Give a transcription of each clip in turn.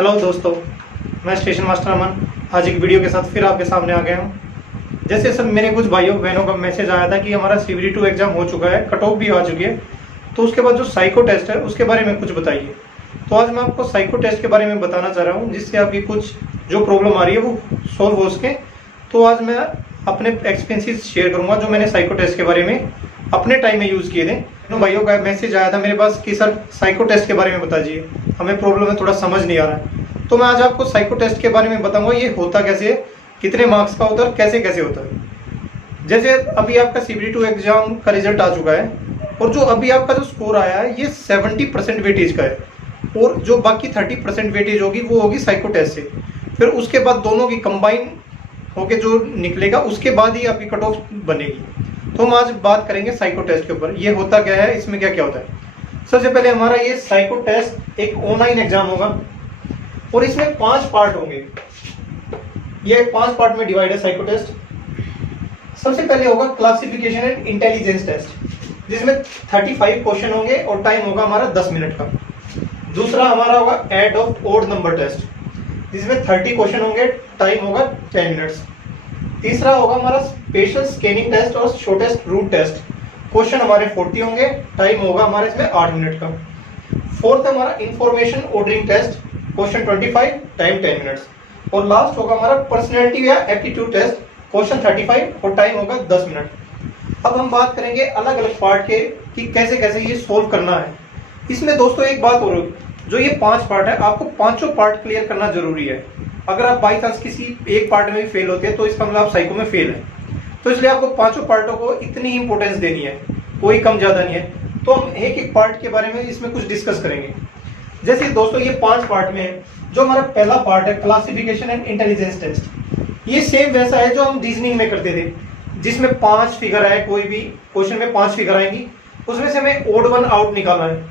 Hello दोस्तों, मैं station master अमन आज एक वीडियो के साथ फिर आपके सामने आ गया हूँ। जैसे सब मेरे कुछ भाइयों बहनों का मैसेज आया था कि हमारा CBT2 एग्जाम हो चुका है, कट ऑफ भी आ चुकी है, तो उसके बाद जो साइको टेस्ट है उसके बारे में कुछ बताइए। तो आज मैं आपको साइको टेस्ट के बारे में बताना चाह रहा हूँ, जिससे आपकी कुछ जो प्रॉब्लम आ रही है वो सॉल्व हो सके। तो आज मैं अपने एक्सपीरियंसेस शेयर करूँगा जो मैंने साइको टेस्ट के बारे में अपने टाइम में यूज़ किए थे। भाइयों का मैसेज आया था मेरे पास कि सर साइको टेस्ट के बारे में बताइए, हमें प्रॉब्लम है, थोड़ा समझ नहीं आ रहा है। तो मैं आज आपको साइको टेस्ट के बारे में बताऊंगा, ये होता कैसे है, कितने मार्क्स का होता है और कैसे कैसे होता है। जैसे अभी आपका CBT2 एग्जाम का रिजल्ट आ चुका है और जो अभी आपका जो स्कोर आया है ये 70% वेटेज का है, और जो बाकी 30% वेटेज होगी वो होगी साइको टेस्ट से। फिर उसके बाद दोनों की कंबाइन होके जो निकलेगा उसके बाद ही आपकी कट ऑफ बनेगी। तो हम आज बात करेंगे साइको टेस्ट के ऊपर, ये होता क्या है, इसमें क्या क्या होता है। सबसे पहले हमारा ये साइको टेस्ट एक ऑनलाइन एग्जाम होगा और इसमें 5 पार्ट होंगे। ये 5 पार्ट में डिवाइड है साइको टेस्ट। सबसे पहले होगा क्लासिफिकेशन एंड इंटेलिजेंस टेस्ट, जिसमें 35 क्वेश्चन होंगे और टाइम होगा हमारा 10 मिनट का। दूसरा हमारा होगा add of odd number test, जिसमें 30 क्वेश्चन होंगे, टाइम होगा 10 मिनट्स। तीसरा होगा हमारा स्पेशल स्कैनिंग टेस्ट और शॉर्टेस्ट रूट टेस्ट, क्वेश्चन हमारे 40 होंगे, टाइम होगा हमारे इसमें 8 मिनट का। फोर्थ हमारा information ordering test, question 25, time 10 minutes. और लास्ट होगा हमारा पर्सनैलिटी या एप्टीट्यूड टेस्ट, क्वेश्चन 35 और टाइम होगा 10 मिनट। अब हम बात करेंगे अलग अलग पार्ट के कि कैसे कैसे ये सोल्व करना है। इसमें दोस्तों एक बात और, जो ये 5 पार्ट है आपको पांचों पार्ट क्लियर करना जरूरी है। अगर आप बाई चांस किसी एक पार्ट में भी फेल होते हैं तो इसका मतलब आप साइको में फेल है। तो इसलिए आपको पांचों पार्टों को इतनी इंपॉर्टेंस देनी है, कोई कम ज्यादा नहीं है। तो हम एक एक पार्ट के बारे में इसमें कुछ डिस्कस करेंगे। जैसे दोस्तों ये 5 पार्ट में है, जो हमारा पहला पार्ट है क्लासिफिकेशन एंड इंटेलिजेंस टेस्ट, ये सेम वैसा है जो हम रीजनिंग में करते थे, जिसमें 5 फिगर है, कोई भी क्वेश्चन में 5 फिगर आएंगी, उसमें से हमें ओड वन आउट निकालना है,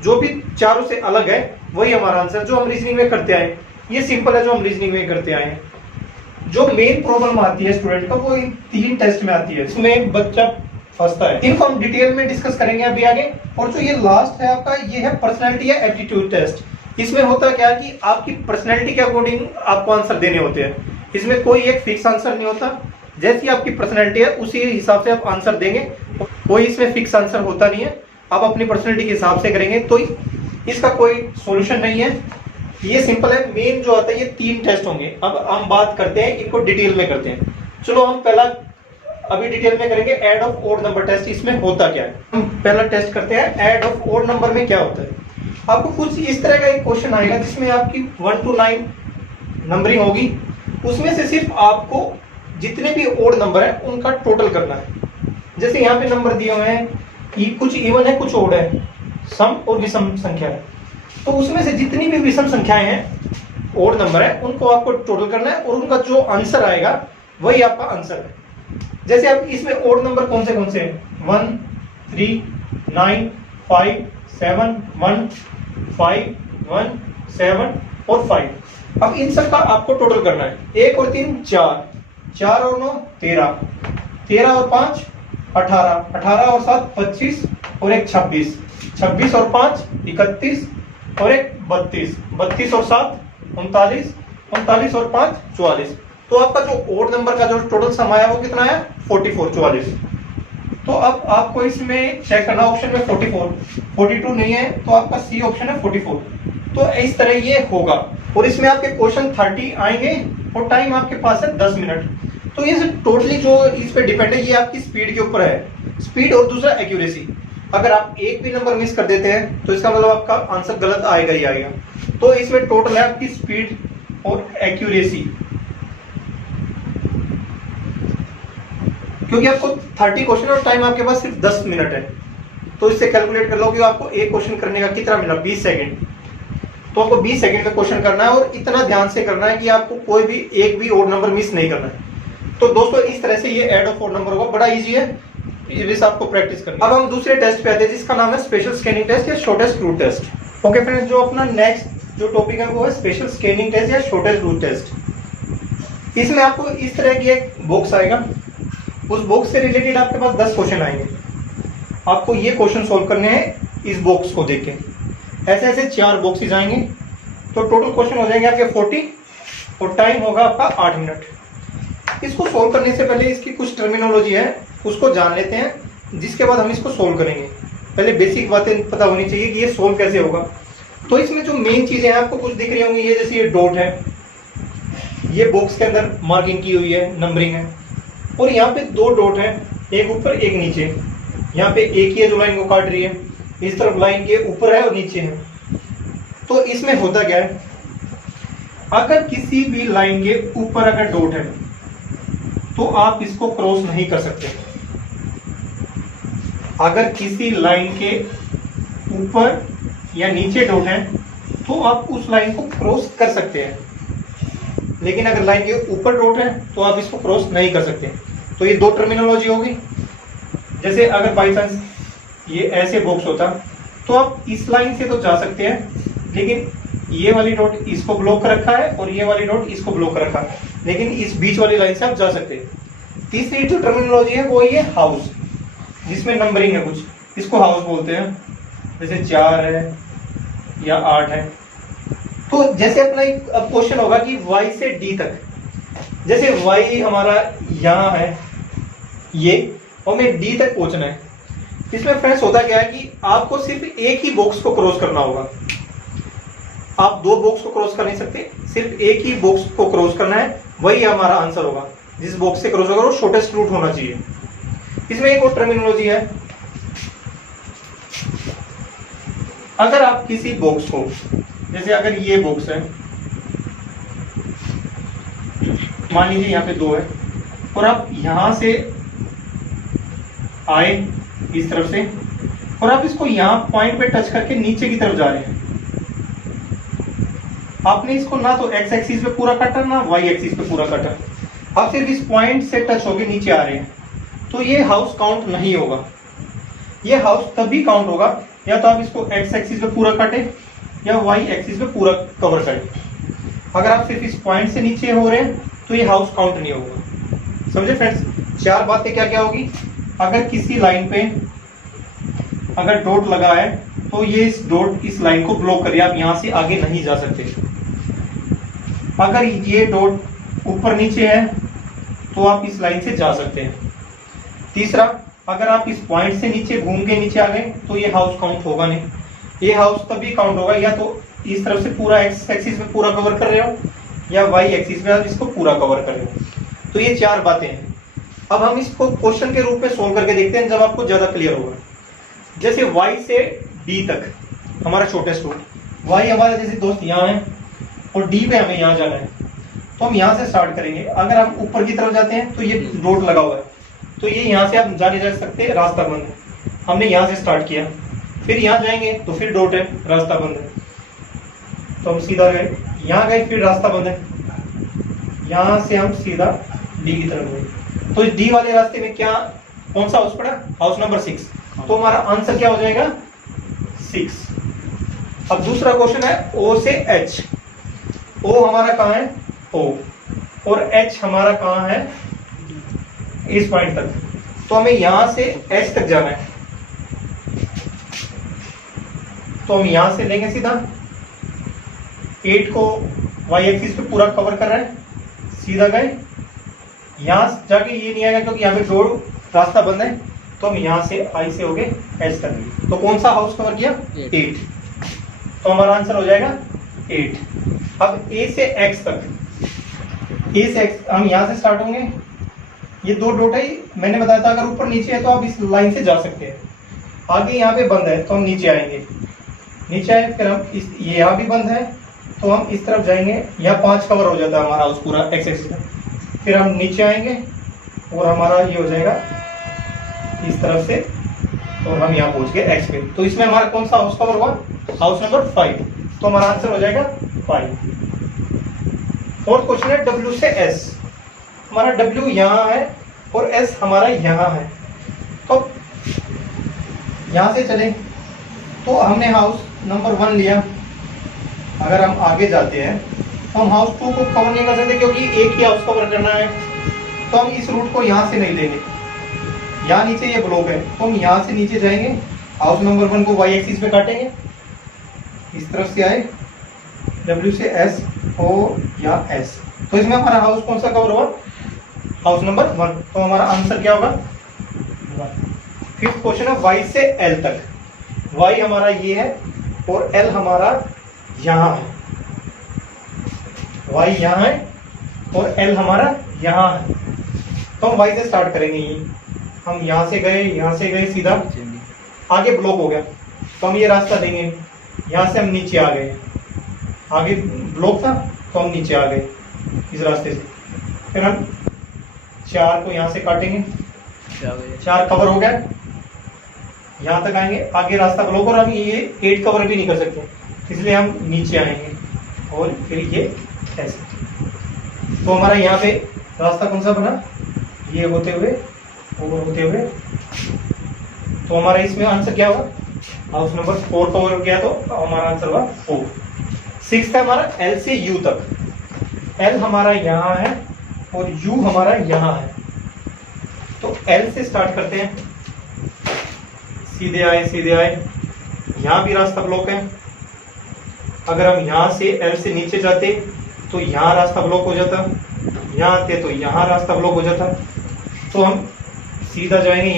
जो भी चारों से अलग है वही हमारा आंसर, जो हम रीजनिंग में करते आए। ये सिंपल है जो हम रीजनिंग में करते आए हैं। जो मेन प्रॉब्लम आती है स्टूडेंट का वो इन 3 टेस्ट में आती है, इसमें बच्चा फंसता है। इनको हम डिटेल में डिस्कस करेंगे अभी आगे। और जो ये लास्ट है आपका, ये है पर्सनैलिटी या एप्टीट्यूड टेस्ट। इसमें होता क्या है कि आपकी पर्सनैलिटी के अकॉर्डिंग आपको आंसर देने होते हैं। इसमें कोई एक फिक्स आंसर नहीं होता, जैसी आपकी पर्सनैलिटी है उसी हिसाब से आप आंसर देंगे, कोई इसमें फिक्स आंसर होता नहीं है। आप अपनी पर्सनैलिटी के हिसाब से करेंगे तो इसका कोई सोल्यूशन नहीं है। ये सिंपल है। मेन जो आता है ये 3 टेस्ट होंगे। अब हम बात करते हैं, इनको डिटेल में करते हैं। चलो हम पहला अभी डिटेल में करेंगे add of odd number test. इसमें होता क्या है, हम पहला टेस्ट करते हैं ऐड ऑफ ओड नंबर में क्या होता है। आपको कुछ इस तरह का एक क्वेश्चन आएगा जिसमें आपकी 1 to 9 नंबरिंग होगी, उसमें से सिर्फ आपको जितने भी ओड नंबर है उनका टोटल करना है। जैसे यहाँ पे नंबर दिए हुए हैं, कुछ इवन है कुछ ओड है, सम और विषम संख्या है, तो उसमें से जितनी भी विषम संख्याएं हैं, ओड नंबर है, उनको आपको टोटल करना है और उनका जो आंसर आएगा वही आपका आंसर है। जैसे अब इसमें ओड नंबर कौन से हैं, 1, 3, 9, 5, 7, 1, 5, 1, 7 और 5। अब इन सब का आपको टोटल करना है। 1 और 3 4, 4 और 9 13, 13 और 5 18, 18 और 7 25 और 1 26, 26 और 5 31 और 1 32, 32 और 7 39, 39 और 5 44। तो आपका जो ओड नंबर का जो टोटल सम आया वो कितना है, 44 44। तो अब आपको इसमें चेक करना, ऑप्शन में 44 42 नहीं है, तो आपका सी ऑप्शन है 44। तो इस तरह ये होगा और इसमें आपके क्वेश्चन 30 आएंगे और टाइम आपके पास है 10 मिनट। तो ये टोटली जो इस पे डिपेंड है, ये आपकी स्पीड के ऊपर है, स्पीड और दूसरा एक्यूरेसी। अगर आप एक भी नंबर मिस कर देते हैं तो इसका मतलब आपका आंसर गलत आएगा ही आएगा। तो इसमें टोटल है आपकी स्पीड और एक्यूरेसी, क्योंकि आपको 30 क्वेश्चन और टाइम आपके पास सिर्फ 10 मिनट है, तो इससे कैलकुलेट कर लो कि आपको एक क्वेश्चन करने का कितना मिला, 20 सेकंड। तो आपको 20 सेकंड में क्वेश्चन करना है और इतना ध्यान से करना है कि आपको कोई भी एक भी ओड नंबर मिस नहीं करना है। तो दोस्तों इस तरह से ये ऐड ऑफ ओड नंबर होगा, बड़ा इजी है, इस आपको प्रैक्टिस करनी है। अब हम दूसरे टेस्ट पे आते हैं जिसका नाम है स्पेशल स्कैनिंग टेस्ट या shortest route test. Okay friends, जो अपना नेक्स्ट जो टॉपिक है वो है स्पेशल स्कैनिंग टेस्ट या शॉर्टेस्ट रूट टेस्ट। इसमें आपको इस तरह की एक बॉक्स आएगा, उस बॉक्स से रिलेटेड आपके पास 10 क्वेश्चन आएंगे। आपको ये क्वेश्चन सोल्व करने हैं इस बॉक्स को देख के। ऐसे ऐसे 4 बॉक्सेस आएंगे, तो टोटल क्वेश्चन हो जाएंगे आपके 40 और टाइम होगा आपका 8 मिनट। इसको सोल्व करने से पहले इसकी कुछ टर्मिनोलॉजी है उसको जान लेते हैं, जिसके बाद हम इसको सोल्व करेंगे। पहले बेसिक बातें पता होनी चाहिए कि ये सोल्व कैसे होगा। तो इसमें जो मेन चीजें हैं आपको कुछ दिख रही होंगी, ये जैसे ये डॉट है, ये बॉक्स के अंदर मार्किंग की हुई है, नंबरिंग है, और यहाँ पे 2 डॉट है, एक ऊपर एक नीचे। यहाँ पे एक ही है जो लाइन को काट रही है, इस तरफ लाइन के ऊपर है और नीचे है। तो इसमें होता क्या है, अगर किसी भी लाइन के ऊपर अगर डॉट है तो आप इसको क्रॉस नहीं कर सकते। अगर किसी लाइन के ऊपर या नीचे डॉट है तो आप उस लाइन को क्रॉस कर सकते हैं, लेकिन अगर लाइन के ऊपर डॉट है तो आप इसको क्रॉस नहीं कर सकते। तो ये 2 टर्मिनोलॉजी होगी। जैसे अगर बाई चांस ये ऐसे बॉक्स होता तो आप इस लाइन से तो जा सकते हैं, लेकिन ये वाली डॉट इसको ब्लॉक कर रखा है और ये वाली डॉट इसको ब्लॉक कर रखा है, लेकिन इस बीच वाली लाइन से आप जा सकते हैं। तीसरी जो टर्मिनोलॉजी है वो ये हाउस, जिसमें नंबरिंग है कुछ, इसको हाउस बोलते हैं। जैसे 4 है या 8 है। तो जैसे अपना एक अब क्वेश्चन होगा कि y से d तक, जैसे y हमारा यहाँ है ये, और मैं d तक पहुंचना है। इसमें फ्रेंड्स होता क्या है कि आपको सिर्फ एक ही बॉक्स को क्रॉस करना होगा। आप 2 बॉक्स को क्रॉस कर नहीं सकते, सिर्फ एक ही बॉक्स को क्रॉस करना है, वही हमारा आंसर होगा। जिस बॉक्स से क्रॉस होगा वो शॉर्टेस्ट रूट होना चाहिए। इसमें एक और टर्मिनोलॉजी है, अगर आप किसी बॉक्स को, जैसे अगर ये बॉक्स है, मान लीजिए यहाँ पे 2 है, और आप यहां से आए इस तरफ से, और आप इसको यहाँ पॉइंट पे टच करके नीचे की तरफ जा रहे हैं। आपने इसको ना तो x एक्सिस पे पूरा काटा ना y एक्सिस पे पूरा काटा, आप सिर्फ इस पॉइंट से टच होके नीचे आ रहे हैं, तो ये हाउस काउंट नहीं होगा। ये हाउस तभी काउंट होगा या तो आप इसको x एक्सिस पे पूरा काटे या y एक्सिस पे पूरा कवर करें। अगर आप सिर्फ इस पॉइंट से नीचे हो रहे हैं तो ये हाउस काउंट नहीं होगा। समझे फ्रेंड्स? 4 बातें क्या क्या होगी। अगर किसी लाइन पे अगर डॉट लगा है तो ये इस डॉट इस लाइन को ब्लॉक करे, आप यहां से आगे नहीं जा सकते। अगर ये डॉट ऊपर नीचे है तो आप इस लाइन से जा सकते हैं। तीसरा, अगर आप इस पॉइंट से नीचे घूम के नीचे आ गए तो ये हाउस काउंट होगा नहीं। ये हाउस तभी काउंट होगा या तो इस तरफ से पूरा x एक्सिस में पूरा कवर कर रहे हो या y एक्सिस में आप इसको पूरा कवर कर रहे हो। तो ये 4 बातें हैं। अब हम इसको क्वेश्चन के रूप में सोल्व करके देखते हैं, जब आपको ज्यादा क्लियर होगा। जैसे y से d तक हमारा शॉर्टेस्ट रूट, y हमारा जैसे दोस्त यहाँ है और d पे हमें यहाँ जाना है, तो हम यहाँ से स्टार्ट करेंगे। अगर हम ऊपर की तरफ जाते हैं तो ये डॉट लगा हुआ है, तो ये यहाँ से आप जा नहीं जा सकते, रास्ता बंद है। हमने यहाँ से स्टार्ट किया, फिर यहाँ जाएंगे तो फिर डॉट है, रास्ता बंद है, तो हम सीधा गए, यहाँ गए फिर रास्ता बंद है, यहाँ से हम सीधा डी की तरफ गए। तो इस डी वाले रास्ते में क्या, कौन सा हाउस पड़ा? House number 6। तो हमारा आंसर क्या हो जाएगा? 6। अब दूसरा क्वेश्चन है ओ से एच। ओ हमारा कहाँ है? ओ, और एच हमारा कहाँ है? इस पॉइंट तक। तो हमें यहां से एच तक जाना है, तो हम यहां से लेंगे सीधा 8 को y एक्सिस पे पूरा कवर कर रहा है, सीधा गए, यहां जाके ये नहीं आएगा क्योंकि यहाँ पे डॉट रास्ता बंद है, तो हम यहां से आई से हो गए एच तक। तो कौन सा हाउस कवर किया? 8। तो हमारा आंसर हो जाएगा 8। अब ए से एक्स तक, ए से एक्स हम यहां से स्टार्ट होंगे। ये 2 डॉट है, मैंने बताया था अगर ऊपर नीचे है तो आप इस लाइन से जा सकते हैं। आगे यहाँ पे बंद है तो हम नीचे आएंगे, नीचे आए फिर हम इस, ये यहाँ भी बंद है तो हम इस तरफ जाएंगे, यहाँ 5 कवर हो जाता है हमारा हाउस पूरा एक्स एक्सिस में। फिर हम नीचे आएंगे और हमारा ये हो जाएगा इस तरफ से, और हम यहाँ पहुंच गए एक्स पे। तो इसमें हमारा कौन सा हाउस कवर हुआ? House number 5। तो हमारा आंसर हो जाएगा 5। फोर्थ क्वेश्चन है डब्ल्यू से एस। हमारा W यहाँ है और S हमारा यहाँ है, तो यहाँ से चले तो हमने हाउस नंबर 1 लिया। अगर हम आगे जाते हैं तो हम हाउस 2 को कवर नहीं कर सकते क्योंकि एक ही हाउस कवर करना है, तो हम इस रूट को यहाँ से नहीं लेंगे। यहाँ नीचे ये ब्लॉक है तो हम यहाँ से नीचे जाएंगे, हाउस नंबर 1 को y एक्सिस पे काटेंगे, इस तरफ से आए, W से S O या S। तो इसमें हमारा हाउस कौन सा कवर हुआ? House number 1। तो हमारा आंसर क्या होगा? 1। फिफ्थ क्वेश्चन है Y से L तक। Y हमारा ये है और L हमारा यहाँ है। Y यहाँ है और L हमारा यहाँ है। तो हम Y से स्टार्ट करेंगे। ये हम यहाँ से गए सीधा, आगे ब्लॉक हो गया तो हम ये रास्ता देंगे। यहाँ से हम नीचे आ गए, आगे ब्लॉक था तो हम नीचे आ गए इस रास्ते से। फिर हम 4 को यहाँ से काटेंगे, 4 कवर हो गया, यहाँ तक आएंगे, आगे रास्ता ब्लॉक और हम ये 8 कवर भी नहीं कर सकते, इसलिए हम नीचे आएंगे और फिर ये ऐसे। तो हमारा यहाँ पे रास्ता कौन सा बना? ये होते हुए और होते हुए। तो हमारा इसमें आंसर क्या होगा? हाउस नंबर 4 कवर हो गया, तो हमारा आंसर हुआ 4। 6 है हमारा L से U तक। L हमारा यहाँ है और U हमारा यहाँ है। तो L से स्टार्ट करते हैं, सीधे आए, यहाँ भी रास्ता ब्लॉक है। अगर हम यहाँ से L से नीचे जाते तो यहाँ रास्ता ब्लॉक हो जाता, यहाँ आते तो यहाँ रास्ता ब्लॉक हो जाता। तो हम सीधा जाएंगे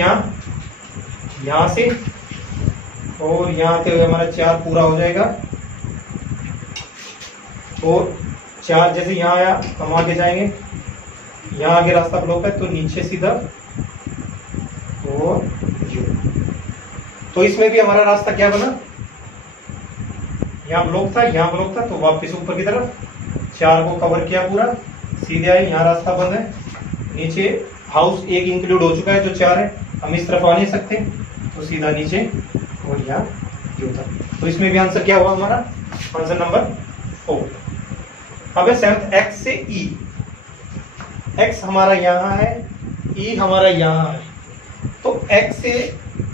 यहाँ से और यहाँ आते हुए हमारा 4 पूरा हो जाएगा। और 4 जैसे यहाँ आया हम आगे जाएंगे, यहाँ आगे रास्ता ब्लॉक है तो नीचे सीधा और तो इसमें भी हमारा रास्ता क्या बना? यहाँ ब्लॉक था तो वापस ऊपर की तरफ 4 को कवर किया पूरा, सीधे आए, यहाँ रास्ता बंद है। नीचे हाउस 1 इंक्लूड हो चुका है जो 4 है, हम इस तरफ आ नहीं सकते तो सीधा नीचे और यहाँ ये था। तो इसमें भी आंसर क्या हुआ हमारा? Answer number 4। अब है 7th X से E। X हमारा यहाँ है, E हमारा यहाँ है। तो X से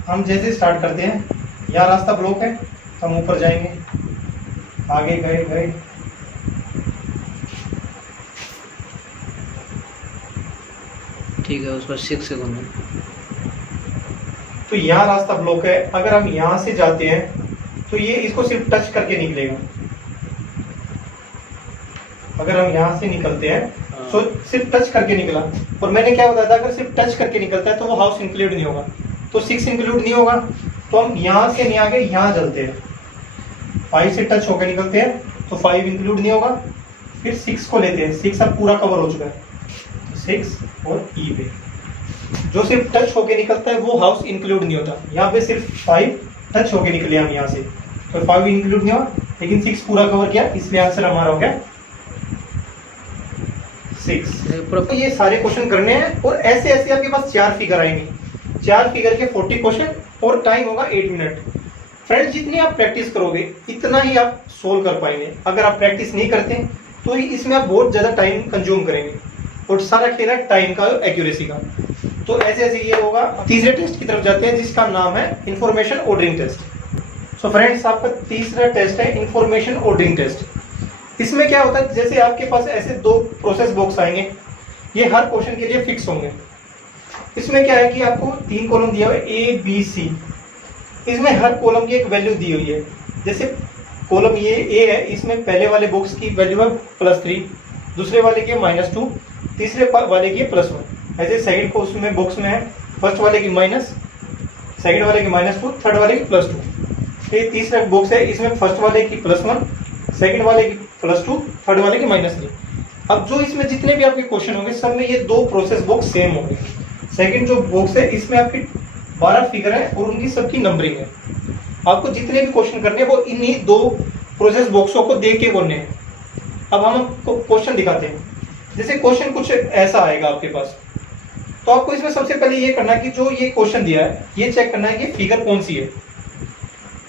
हम जैसे स्टार्ट करते हैं, यहाँ रास्ता ब्लॉक है तो हम ऊपर जाएंगे, आगे गए ठीक है, उसको 6 से गुना। तो यहाँ रास्ता ब्लॉक है। अगर हम यहाँ से जाते हैं तो ये इसको सिर्फ टच करके निकलेगा। अगर हम यहाँ से निकलते हैं तो सिर्फ टच करके निकला, और मैंने क्या बताया था, अगर सिर्फ टच करके निकलता है तो वो हाउस इंक्लूड नहीं होगा। तो 6 इंक्लूड नहीं होगा, तो हम यहाँ से नहीं आगे यहाँ चलते हैं। 5 से टच होकर निकलते हैं तो 5 इंक्लूड नहीं होगा। फिर 6 को लेते हैं, 6 अब पूरा कवर हो चुका है, 6 और E पे जो सिर्फ टच होके निकलता है वो हाउस इंक्लूड नहीं होता। यहाँ पे सिर्फ 5 टच होके निकले हम यहाँ से, तो 5 इंक्लूड नहीं हुआ, लेकिन 6 पूरा कवर किया, इसलिए आंसर हमारा हो गया 6। तो ये सारे क्वेश्चन करने हैं और ऐसे ऐसे आपके पास 4 फिगर आएंगे, 4 फिगर के 40 क्वेश्चन और टाइम होगा 8 मिनट। फ्रेंड्स, जितनी आप प्रैक्टिस करोगे इतना ही आप सोल्व कर पाएंगे। अगर आप प्रैक्टिस नहीं करते तो इसमें आप बहुत ज्यादा टाइम कंज्यूम करेंगे और सारा खेल है टाइम का, एक्यूरेसी का। तो ऐसे ऐसे ये होगा। तीसरे टेस्ट की तरफ जाते हैं जिसका नाम है information ordering test. So friends, आपका तीसरा टेस्ट है इंफॉर्मेशन ऑर्डरिंग टेस्ट। इसमें क्या होता है, जैसे आपके पास ऐसे 2 प्रोसेस बॉक्स आएंगे, ये हर क्वेश्चन के लिए फिक्स होंगे। इसमें क्या है कि आपको 3 कॉलम दिया हुआ है A B C। इसमें हर कॉलम की एक वैल्यू दी हुई है। जैसे कॉलम ये A है, इसमें पहले वाले बॉक्स की वैल्यू है +3, दूसरे वाले की -2, तीसरे वाले की +1। ऐसे सेकंड को उसमें बॉक्स में है, फर्स्ट वाले की माइनस, सेकंड वाले की -2, थर्ड वाले की +2। ये तीसरा बॉक्स है, इसमें फर्स्ट वाले की +1, सेकंड वाले की +2, थर्ड वाले की -3। अब जो इसमें जितने भी आपके क्वेश्चन होंगे सब में ये 2 प्रोसेस बॉक्स सेम होंगे। सेकंड जो बॉक्स है इसमें आपकी 12 फिगर है और उनकी सबकी नंबरिंग है। आपको जितने भी क्वेश्चन करने हैं वो इन्हीं 2 प्रोसेस बॉक्सों को देख के करने हैं। अब हम आपको क्वेश्चन दिखाते हैं। जैसे क्वेश्चन कुछ ऐसा आएगा आपके पास, तो आपको इसमें सबसे पहले ये करना है कि जो ये क्वेश्चन दिया है ये चेक करना है कि फिगर कौन सी है।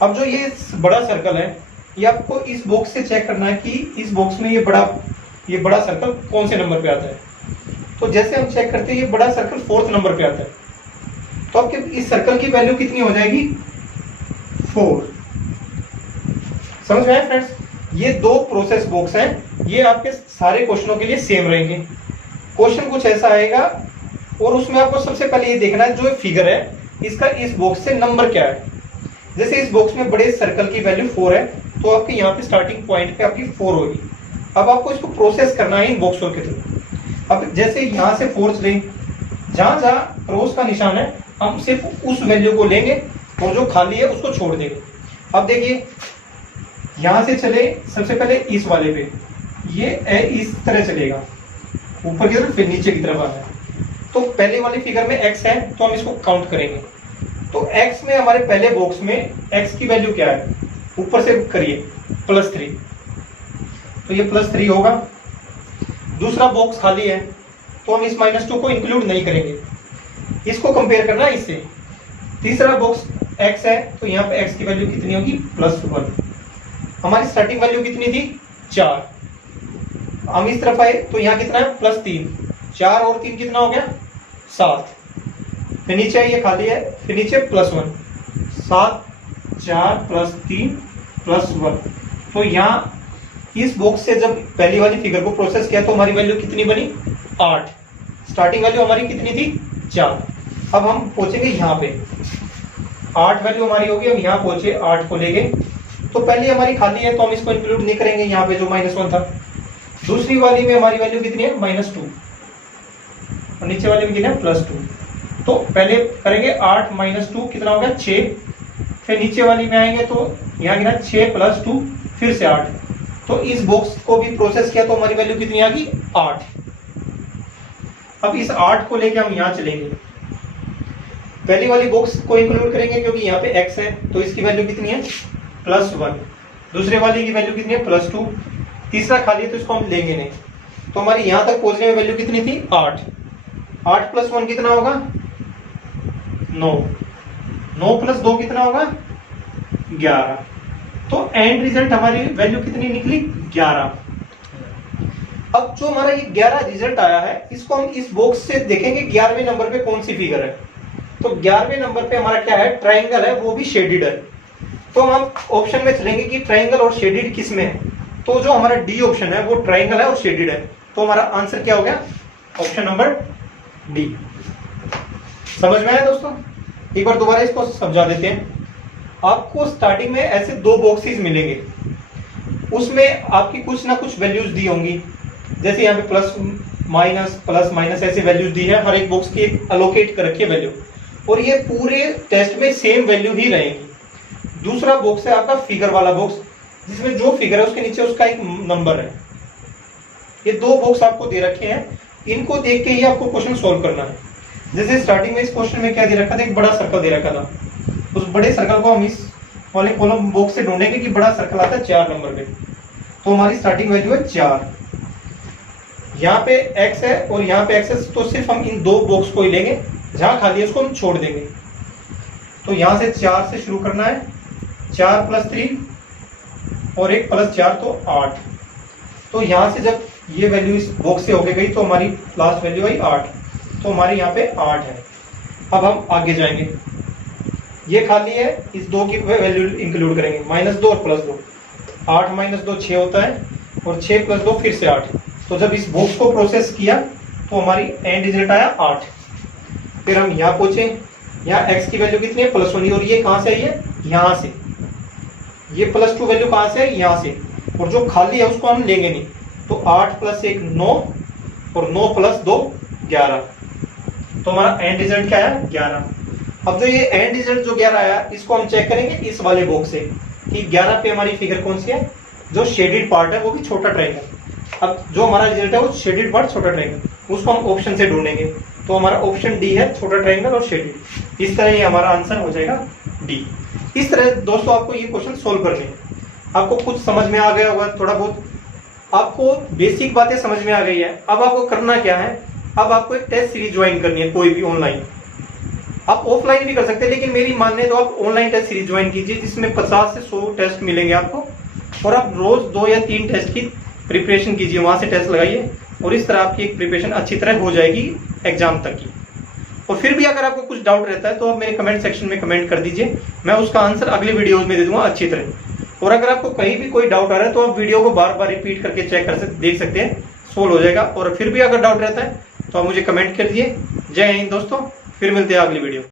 अब जो ये बड़ा सर्कल है, ये आपको इस बॉक्स से चेक करना है कि इस बॉक्स में ये बड़ा सर्कल कौन से नंबर पे आता है। तो जैसे हम चेक करते हैं, ये बड़ा सर्कल 4th नंबर पे आता है, तो आपके इस सर्कल की वैल्यू कितनी हो जाएगी? 4। समझ में आया फ्रेंड्स? ये 2 प्रोसेस बॉक्स हैं, ये आपके सारे क्वेश्चनों के लिए सेम रहेंगे। क्वेश्चन कुछ ऐसा आएगा और उसमें आपको सबसे पहले ये देखना है जो फिगर है इसका इस बॉक्स से नंबर क्या है। जैसे इस बॉक्स में बड़े सर्कल की वैल्यू 4 है, तो आपके यहाँ पे स्टार्टिंग पॉइंट पे आपकी 4 होगी। अब आपको इसको प्रोसेस करना है इन बॉक्सों के थ्रू। अब जैसे यहाँ से 4 चले, जहां जहां क्रॉस का निशान है हम सिर्फ उस वैल्यू को लेंगे और जो खाली है उसको छोड़ देंगे। अब देखिए यहां से चले, सबसे पहले इस वाले पे ये इस तरह चलेगा ऊपर की तरफ, फिर नीचे की तरफ आ रहा है। तो पहले वाली फिगर में x है तो हम इसको काउंट करेंगे। तो x में हमारे पहले बॉक्स में x की वैल्यू क्या है, ऊपर से करिए +3, तो ये +3 होगा। दूसरा बॉक्स खाली है तो हम इस -2 को इंक्लूड नहीं करेंगे, इसको कंपेयर करना है इससे। तीसरा बॉक्स x है तो यहाँ पे x की वैल्यू कितनी होगी, +1। हमारी स्टार्टिंग वैल्यू कितनी थी, 4। हम इस तरफ आए तो यहाँ कितना है, +3, 4 और 3 कितना हो गया, 7। फिर नीचे ये खाली है, फिर नीचे +1, 7, 4 +3 +1। तो यहाँ इस बॉक्स से जब पहली वाली फिगर को प्रोसेस किया तो हमारी वैल्यू कितनी बनी, 8। स्टार्टिंग वैल्यू हमारी कितनी थी, 4। अब हम पहुंचेंगे यहाँ पे, 8 वैल्यू हमारी होगी। हम यहाँ पहुंचे 8 को लेके, तो पहली हमारी खाली है तो हम इसको इंक्लूड नहीं करेंगे यहाँ पे जो -1 था। दूसरी वाली में हमारी वैल्यू कितनी है, -2, और नीचे वाली में कितना है, +2। तो पहले करेंगे 8 -2 कितना हो गया, 6। फिर नीचे वाली में आएंगे तो यहाँ कितना, 6 + 2 फिर से 8। तो इस बॉक्स को भी प्रोसेस किया तो हमारी वैल्यू कितनी आ गई, 8। अब इस 8 को लेके हम यहाँ चलेंगे, पहली वाली बॉक्स को इंक्लूड करेंगे क्योंकि यहाँ पे x है तो इसकी वैल्यू कितनी है, +1। दूसरे वाली की वैल्यू कितनी है, +2। तीसरा खाली है तो इसको हम लेंगे नहीं। तो हमारी यहाँ तक पहुंचने में वैल्यू कितनी थी, 8। 8 + 1 कितना होगा, 9। 9 + 2 कितना होगा, 11। तो एंड रिजल्ट हमारी वैल्यू कितनी निकली, 11। अब जो हमारा ये 11 रिजल्ट आया है, इसको हम इस बॉक्स से देखेंगे 11वें नंबर पे कौन सी फिगर है। तो 11वें नंबर पे हमारा क्या है, ट्राइंगल है, वो भी शेडेड है। तो हम ऑप्शन में चलेंगे कि ट्राइंगल और शेडेड किस में है। तो जो हमारा डी ऑप्शन है वो ट्राइंगल है और शेडेड है। तो हमारा आंसर क्या हो गया, ऑप्शन नंबर डी। समझ में आया दोस्तों? एक बार दोबारा इसको समझा देते हैं। आपको स्टार्टिंग में ऐसे 2 बॉक्सेस मिलेंगे, उसमें आपकी कुछ ना कुछ वैल्यूज दी होंगी, जैसे यहाँ पे प्लस माइनस ऐसे वैल्यूज दी है। हर एक बॉक्स की एक अलोकेट कर रखी है वैल्यू, और ये पूरे टेस्ट में सेम वैल्यू ही रहेंगी। दूसरा बॉक्स है आपका फिगर वाला बॉक्स, जिसमें जो फिगर है उसके नीचे उसका एक नंबर है। ये 2 बॉक्स आपको दे रखे हैं, इनको देख के ही आपको क्वेश्चन सोल्व करना है। जैसे स्टार्टिंग में इस क्वेश्चन में क्या दे रखा था, एक बड़ा सर्कल दे रखा था। उस बड़े सर्कल को हम इस वाले कॉलम बॉक्स से ढूंढेंगे कि बड़ा सर्कल आता है 4 नंबर पे। तो हमारी स्टार्टिंग वैल्यू है 4। यहाँ पे x है और यहाँ पे x है, तो सिर्फ हम इन 2 बॉक्स को ही लेंगे, जहां खाली है उसको हम छोड़ देंगे। तो यहाँ से 4 से शुरू करना है, 4 + 3 और 1 + 4 तो 8। तो यहाँ से जब ये वैल्यू इस बॉक्स से होके गई तो हमारी लास्ट वैल्यू आई 8। तो हमारे यहाँ पे 8 है। अब हम आगे जाएंगे, ये खाली है, इस 2 की वैल्यू इंक्लूड करेंगे, -2 और +2। 8 - 2 6 होता है, और 6 + 2 फिर से 8। तो जब इस बॉक्स को प्रोसेस किया तो हमारी एंड रिजल्ट आया 8। फिर हम यहाँ पहुंचे, यहाँ x की वैल्यू कितनी है, +1, और ये कहाँ से आई है, यहाँ से। ये +2 वैल्यू कहाँ से है, यहाँ से, और जो खाली है उसको हम लेंगे नहीं। तो 8 + 1 9, और 9 + 2 11। तो हमारा एंड रिजल्ट क्या है, 11। अब जो ये एंड रिजल्ट जो 11 आया, इसको हम चेक करेंगे इस वाले बॉक्स से कि 11 पे हमारी फिगर कौन सी है, जो शेडेड पार्ट है वो भी छोटा ट्रायंगल। अब जो हमारा रिजल्ट है वो शेडेड पार्ट छोटा ट्रायंगल, उसको हम ऑप्शन से ढूंढेंगे। तो हमारा ऑप्शन डी है, छोटा ट्रायंगल और शेडेड। इस तरह ये हमारा आंसर हो जाएगा डी। इस तरह दोस्तों आपको ये क्वेश्चन सोल्व करने हैं। आपको कुछ समझ में आ गया होगा, थोड़ा बहुत आपको बेसिक बातें समझ में आ गई है। अब आपको करना क्या है, अब आपको एक टेस्ट सीरीज ज्वाइन करनी है, कोई भी ऑनलाइन। आप ऑफलाइन भी कर सकते हैं, लेकिन मेरी मानने तो आप ऑनलाइन टेस्ट सीरीज ज्वाइन कीजिए, जिसमें 50 से 100 टेस्ट मिलेंगे आपको, और आप रोज 2 या 3 टेस्ट की प्रिपरेशन कीजिए, वहां से टेस्ट लगाइए, और इस तरह आपकी एक प्रिपरेशन अच्छी तरह हो जाएगी एग्जाम तक की। और फिर भी अगर आपको कुछ डाउट रहता है तो आप मेरे कमेंट सेक्शन में कमेंट कर दीजिए, मैं उसका आंसर अगले वीडियोज में दे दूंगा अच्छी तरह। और अगर आपको कहीं भी कोई डाउट आ रहा है तो आप वीडियो को बार बार रिपीट करके चेक कर देख सकते हैं, सोल्व हो जाएगा। और फिर भी अगर डाउट रहता है तो आप मुझे कमेंट कर दीजिए। जय हिंद दोस्तों, फिर मिलते हैं अगली वीडियो।